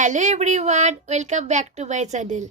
Hello everyone welcome back to my channel.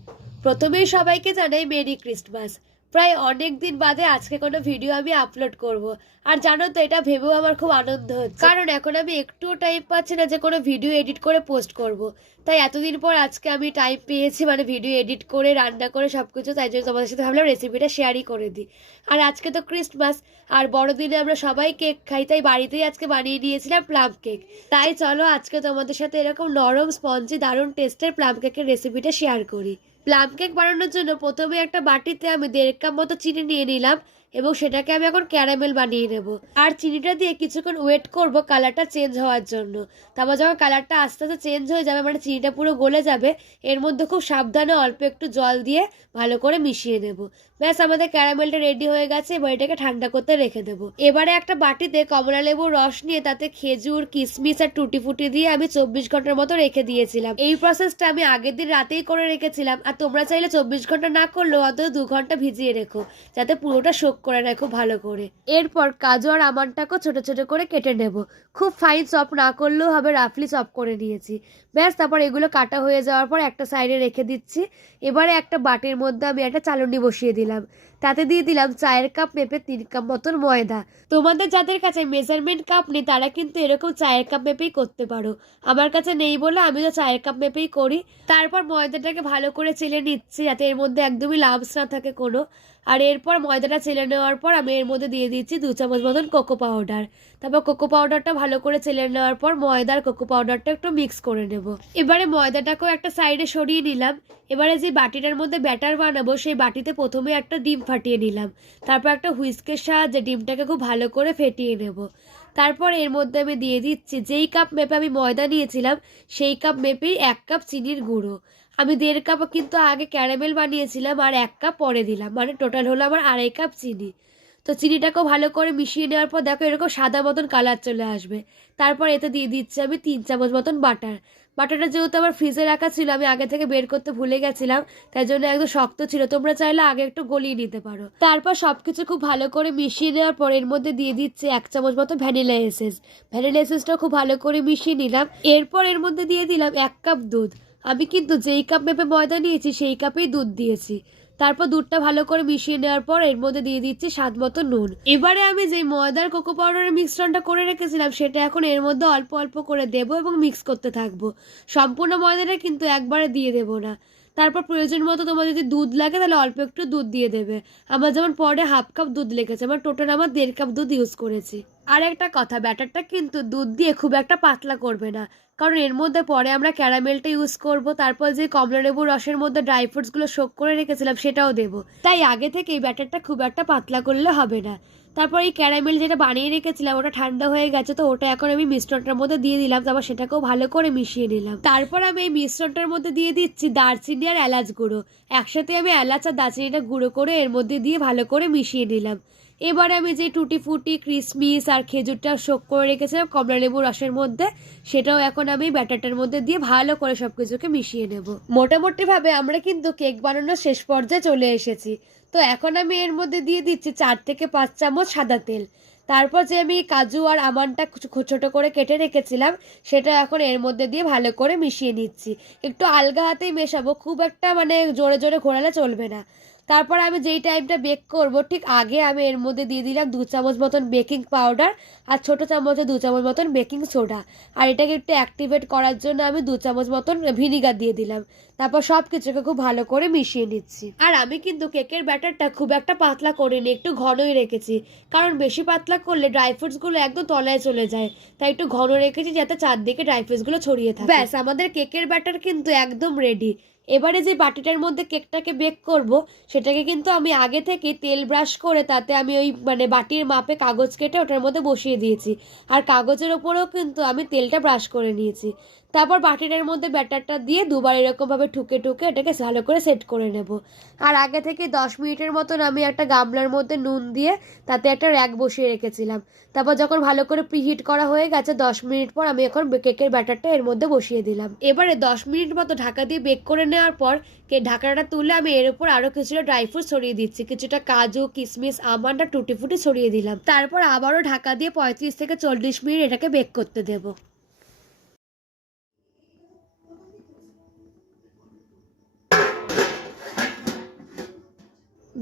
প্রথমেই সবাইকে জানাই মেরি ক্রিসমাস। প্রায় অনেক দিন বাদে আজকে কোনো ভিডিও আমি আপলোড করব। আর জানো তো, এটা ভেবেও আমার খুব আনন্দ হচ্ছে। কারণ এখন আমি একটুও টাইম পাচ্ছি না যে কোনো ভিডিও এডিট করে পোস্ট করব। তাই এতদিন পর আজকে আমি টাইম পেয়েছি মানে ভিডিও এডিট করে, রান্না করে সব কিছু তাই জন্য তোমাদের সাথে ভাবলাম রেসিপিটা শেয়ারই করে দিই। আর আজকে তো ক্রিসমাস আর বড়দিনে আমরা সবাই কেক খাই, তাই বাড়িতেই আজকে বানিয়ে নিয়েছিলাম প্লাম কেক তাই চলো আজকে তোমাদের সাথে এরকম নরম স্পঞ্জি দারুণ টেস্টের প্লাম কেকের রেসিপিটা শেয়ার করি। প্লাম কেক বানানোর জন্য প্রথমে একটা বাটিতে আমি দেড় কাপ মতো চিনি নিয়ে নিলাম এবং সেটাকে আমি এখন ক্যারামেল বানিয়ে নেব। আর চিনিটা দিয়ে কিছুক্ষণ ওয়েট করব কালারটা চেঞ্জ হওয়ার জন্য। তারপর যখন কালারটা আস্তে আস্তে চেঞ্জ হয়ে যাবে মানে চিনিটা পুরো গলে যাবে, এর মধ্যে খুব সাবধানে অল্প একটু জল দিয়ে ভালো করে মিশিয়ে নেব। ব্যাস, আমাদের ক্যারামেলটা রেডি হয়ে গেছে, এবার এটাকে ঠান্ডা করতে রেখে দেবো। এবারে একটা বাটিতে কমলা লেবুর রস নিয়ে তাতে খেজুর কিশমিশ আর টুটি ফুটি দিয়ে আমি চব্বিশ ঘণ্টার মতো রেখে দিয়েছিলাম। এই প্রসেসটা আমি আগের দিন রাতেই করে রেখেছিলাম, আর তোমরা চাইলে চব্বিশ ঘণ্টা না করলেও অন্তত দু ঘণ্টা ভিজিয়ে রেখো, যাতে পুরোটা শোক করে নেয় খুব ভালো করে। এরপর কাজু আর আমানটাকেও ছোটো ছোটো করে কেটে নেব। খুব ফাইন চপ না করলেও হবে রাফলি চপ করে নিয়েছি। ব্যাস, তারপর এগুলো কাটা হয়ে যাওয়ার পর একটা সাইডে রেখে দিচ্ছি। এবারে একটা বাটির মধ্যে আমি একটা চালনি বসিয়ে দিলাম। তাতে দিয়ে দিলাম চায়ের কাপ, মেপে তিন কাপ মতন ময়দা। তোমাদের যাদের কাছে মেজারমেন্ট কাপ নেই, তারা কিন্তু এরকম চায়ের কাপ মেপেই করতে পারো। আমার কাছে নেই বলে আমি তো চায়ের কাপ মেপেই করি। তারপর ময়দাটাকে ভালো করে চেলে নিচ্ছি যাতে এর মধ্যে একদমই লাভস না থাকে কোনো। আর এরপর ময়দাটা চেলে নেওয়ার পর আমি এর মধ্যে দিয়ে দিচ্ছি দু চামচ মতন কোকো পাউডার তারপর কোকো পাউডারটা ভালো করে চেলে নেওয়ার পর ময়দা আর কোকো পাউডারটা একটু মিক্স করে নেব। এবারে ময়দাটাকেও একটা সাইডে সরিয়ে নিলাম। এবারে যে বাটিটার মধ্যে ব্যাটার বানাবো, সেই বাটিতে প্রথমে একটা ডিম ফাটিয়ে নিলাম। তারপর একটা হুইস্কের সাহায্যে ডিমটাকে খুব ভালো করে ফেটিয়ে নেব। তারপর এর মধ্যে আমি দিয়ে দিচ্ছি যেই কাপ মেপে আমি ময়দা নিয়েছিলাম, সেই কাপ মেপেই এক কাপ চিনির গুঁড়ো। আমি দেড় কাপ কিন্তু আগে ক্যারামেল বানিয়েছিলাম আর এক কাপ পরে দিলাম। মানে টোটাল হলো আমার আড়াই কাপ চিনি। তো চিনিটাকেও ভালো করে মিশিয়ে নেওয়ার পর দেখো এরকম সাদা মতন কালার চলে আসবে। তারপর এতে দিয়ে দিচ্ছি আমি তিন চামচ মতন বাটার। বাটারটা যেহেতু আমার ফ্রিজে রাখা ছিল, আমি আগে থেকে বের করতে ভুলে গেছিলাম, তাই জন্য একদম শক্ত ছিল। তোমরা চাইলে আগে একটু গলিয়ে নিতে পারো। তারপর সব কিছু খুব ভালো করে মিশিয়ে নেওয়ার পর এর মধ্যে দিয়ে দিচ্ছে এক চামচ মতো ভ্যানিলা এসেস ভ্যানিলা এসেসটাও খুব ভালো করে মিশিয়ে নিলাম। এরপর এর মধ্যে দিয়ে দিলাম এক কাপ দুধ। আমি কিন্তু যেই কাপ মেপে ময়দা নিয়েছি, সেই কাপেই দুধ দিয়েছি। তারপর দুধটা ভালো করে মিশিয়ে নেওয়ার পর এর মধ্যে দিয়ে দিচ্ছি স্বাদ মতো নুন। এবারে আমি যে ময়দার কোকো পাউডারের মিশ্রণটা করে রেখেছিলাম, সেটা এখন এর মধ্যে অল্প অল্প করে দেব এবং মিক্স করতে থাকব। সম্পূর্ণ ময়দাটা কিন্তু একবারে দিয়ে দেবো না। তারপর প্রয়োজন মতো তোমার যদি দুধ লাগে, তাহলে অল্প একটু দুধ দিয়ে দেবে। আমার যেমন পরে হাফ কাপ দুধ লেগেছে, আমার টোটাল আমার দেড় কাপ দুধ ইউজ করেছি। আর একটা কথা, ব্যাটারটা কিন্তু দুধ দিয়ে খুব একটা পাতলা করবে না। কারণ এর মধ্যে পরে আমরা ক্যারামেলটা ইউজ করব, তারপর যে কমলা লেবুর রসের মধ্যে ড্রাই ফ্রুটসগুলো শোক করে রেখেছিলাম, সেটাও দেবো। তাই আগে থেকে এই ব্যাটারটা খুব একটা পাতলা করলে হবে না। তারপর এই ক্যারামেল যেটা বানিয়ে রেখেছিলাম, ওটা ঠান্ডা হয়ে গেছে তো ওটা এখন আমি মিশ্রণটার মধ্যে দিয়ে দিলাম, তারপর সেটাকেও ভালো করে মিশিয়ে নিলাম। তারপর আমি এই মিশ্রণটার মধ্যে দিয়ে দিচ্ছি দারচিনি আর এলাচ গুঁড়ো। একসাথে আমি এলাচ আর দারচিনিটা গুঁড়ো করে এর মধ্যে দিয়ে ভালো করে মিশিয়ে নিলাম। এবার আমি যে টুটি ফুটি ক্রিসমিস আর খেজুরটা শোক করে রেখেছিলাম, কমলা লেবুর রসের মধ্যে, সেটাও এখন আমি ব্যাটারটার মধ্যে দিয়ে ভালো করে সব কিছুকে মিশিয়ে নেব। মোটামুটিভাবে আমরা কিন্তু কেক বানানোর শেষ পর্যায়ে চলে এসেছি। তো এখন আমি এর মধ্যে দিয়ে দিচ্ছি চার থেকে পাঁচ চামচ সাদা তেল। তারপর যে আমি কাজু আর আমানটা ছোট করে কেটে রেখেছিলাম, সেটা এখন এর মধ্যে দিয়ে ভালো করে মিশিয়ে নিচ্ছি। একটু আলগা হাতেই মেশাবো, খুব একটা মানে জোরে জোরে ঘোরালে চলবে না। তারপর আমি যেই টাইমটা বেক করব, ঠিক আগে আমি এর মধ্যে দিয়ে দিলাম দু চামচ মতন বেকিং পাউডার আর ছোটো চামচে দু চামচ মতন বেকিং সোডা আর এটাকে একটু অ্যাক্টিভেট করার জন্য আমি দু চামচ মতন ভিনিগার দিয়ে দিলাম। তারপর সব কিছুকে খুব ভালো করে মিশিয়ে নিচ্ছি। আর আমি কিন্তু কেকের ব্যাটারটা খুব একটা পাতলা করিনি, একটু ঘনই রেখেছি। কারণ বেশি পাতলা করলে ড্রাই ফ্রুটসগুলো একদম তলায় চলে যায়। তাই একটু ঘন রেখেছি যাতে চারদিকে ড্রাই ফ্রুটসগুলো ছড়িয়ে থাকে। ব্যাস, আমাদের কেকের ব্যাটার কিন্তু একদম রেডি এবারে যে বাটিটার মধ্যে কেকটাকে বেক করব, সেটাকে কিন্তু আমি আগে থেকে তেল ব্রাশ করে তাতে আমি ওই মানে বাটির মাপে কাগজ কেটে ওটার মধ্যে বসিয়ে দিয়েছি। আর কাগজের ওপরেও কিন্তু আমি তেলটা ব্রাশ করে নিয়েছি। তারপর বাটিটার মধ্যে ব্যাটারটা দিয়ে দুবার এরকমভাবে ঠুকে ঠুকে এটাকে ভালো করে সেট করে নেব। আর আগে থেকে দশ মিনিটের মতন আমি একটা গামলার মধ্যে নুন দিয়ে তাতে একটা র্যাক বসিয়ে রেখেছিলাম। তারপর যখন ভালো করে প্রিহিট করা হয়ে গেছে, দশ মিনিট পর আমি এখন কেকের ব্যাটারটা এর মধ্যে বসিয়ে দিলাম। এবারে দশ মিনিট মতো ঢাকা দিয়ে বেক করে নেওয়ার পর কে ঢাকাটা তুলে আমি এর উপর আরও কিছুটা ড্রাই ফ্রুট ছড়িয়ে দিচ্ছি। কিছুটা কাজু কিশমিশ আমন্ড আর টুটি ফুটি ছড়িয়ে দিলাম। তারপর আবারও ঢাকা দিয়ে পঁয়ত্রিশ থেকে চল্লিশ মিনিট এটাকে বেক করতে দেবো।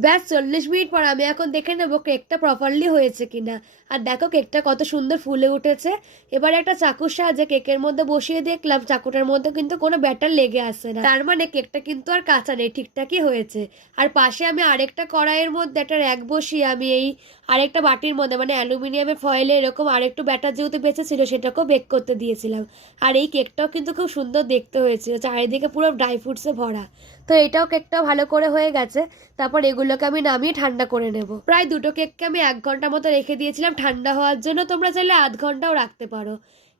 ব্যাস, চল্লিশ মিনিট পর আমি এখন দেখে নেব কেকটা প্রপারলি হয়েছে কিনা। আর দেখো কেকটা কত সুন্দর ফুলে উঠেছে। এবার একটা চাকুর সাহায্যে কেকের মধ্যে বসিয়ে দেখলাম, চাকুটার মধ্যে কিন্তু কোনো ব্যাটার লেগে আসে না। তার মানে কেকটা কিন্তু আর কাঁচা নেই, ঠিকঠাকই হয়েছে। আর পাশে আমি আরেকটা কড়াইয়ের মধ্যে একটা র্যাক বসিয়ে আমি এই আরেকটা বাটির মধ্যে মানে অ্যালুমিনিয়ামের ফয়েলে এরকম আরেকটু ব্যাটার যেহেতু বেঁচেছিল, সেটাকেও বেক করতে দিয়েছিলাম। আর এই কেকটাও কিন্তু খুব সুন্দর দেখতে হয়েছিল, চারিদিকে পুরো ড্রাই ফ্রুটসে ভরা। তো এটাও কেকটা ভালো করে হয়ে গেছে। তারপর এগুলোকে আমি নামিয়ে ঠান্ডা করে নেব। প্রায় দুটো কেককে আমি এক ঘণ্টা মতো রেখে দিয়েছিলাম ঠান্ডা হওয়ার জন্য। তোমরা চাইলে আধ ঘন্টাও রাখতে পারো।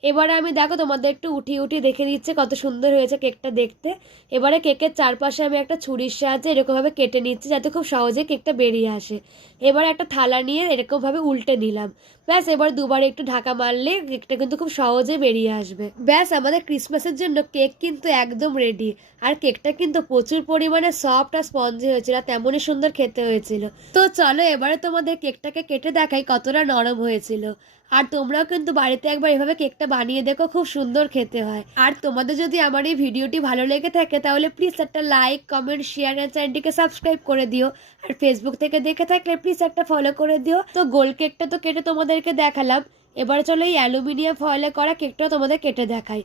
এবারে আমি দেখো তোমাদের একটু উঠিয়ে উঠিয়ে দেখে দিচ্ছে কত সুন্দর হয়েছে কেকটা দেখতে। এবারে কেকের চারপাশে আমি একটা ছুরির সাহায্যে এরকমভাবে কেটে নিচ্ছি যাতে খুব সহজে কেকটা বেরিয়ে আসে। এবার একটা থালা নিয়ে এরকমভাবে উল্টে নিলাম। ব্যাস, এবার দুবার একটু ঢাকা মারলে কেকটা কিন্তু খুব সহজে বেরিয়ে আসবে। ব্যাস, আমাদের ক্রিসমাসের জন্য কেক কিন্তু একদম রেডি। আর কেকটা কিন্তু প্রচুর পরিমাণে সফট আর স্পঞ্জি হয়েছিল আর তেমনই সুন্দর খেতে হয়েছিল। তো চলো, এবারে তোমাদের কেকটাকে কেটে দেখাই কতটা নরম হয়েছিল। আর তোমরাও কিন্তু বাড়িতে একবার এভাবে কেকটা বানিয়ে দেখো, খুব সুন্দর খেতে হয়। আর তোমাদের যদি আমার এই ভিডিওটি ভালো লেগে থাকে, তাহলে প্লিজ একটা লাইক কমেন্ট শেয়ার আর চ্যানেলটিকে সাবস্ক্রাইব করে দিও। আর ফেসবুক থেকে দেখে থাকলে প্লিজ একটা ফলো করে দিও। তো গোল কেকটা তো কেটে তোমাদেরকে দেখালাম। এবার চলো এই অ্যালুমিনিয়াম ফয়েলে করা কেকটাও তোমাদের কেটে দেখাই।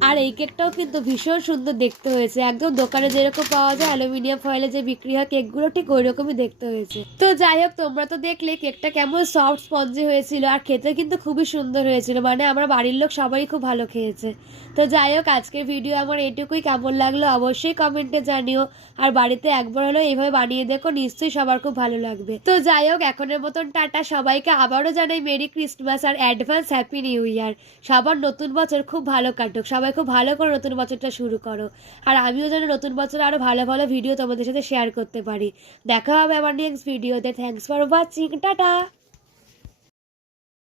আর এই কেকটাও কিন্তু ভীষণ সুন্দর দেখতে হয়েছে। একদম দোকানে যেরকম পাওয়া যায় অ্যালুমিনিয়াম ফয়েলে যে বিক্রি হয় কেকগুলো ঠিক ওই রকমই দেখতে হয়েছে। তো যাই হোক, তোমরা তো দেখলে কেকটা কেমন সফট স্পঞ্জি হয়েছিল আর খেতে কিন্তু খুবই সুন্দর হয়েছিল। মানে আমরা বাড়ির লোক সবাই খুব ভালো খেয়েছে। তো যাই হোক, আজকের ভিডিও আমার এটুকুই। কেমন লাগল অবশ্যই কমেন্টে জানিও। আর বাড়িতে একবার হলো এইভাবে বানিয়ে দেখো, নিশ্চয়ই সবার খুব ভালো লাগবে। তো যাই হোক, এখনের মতন টাটা। সবাইকে আবারও জানাই, মেরি ক্রিসমাস আর অ্যাডভান্স হ্যাপি নিউ ইয়ার। সবার নতুন বছর খুব ভালো কাটুক। সবাই খুব ভালো করে নতুন বছরটা শুরু করো। আর আমিও যেন নতুন বছরে আরও ভালো ভালো ভিডিও তোমাদের সাথে শেয়ার করতে পারি। দেখা হবে আমার নেক্সট ভিডিওতে থ্যাংকস ফর ওয়াচিং টাটা!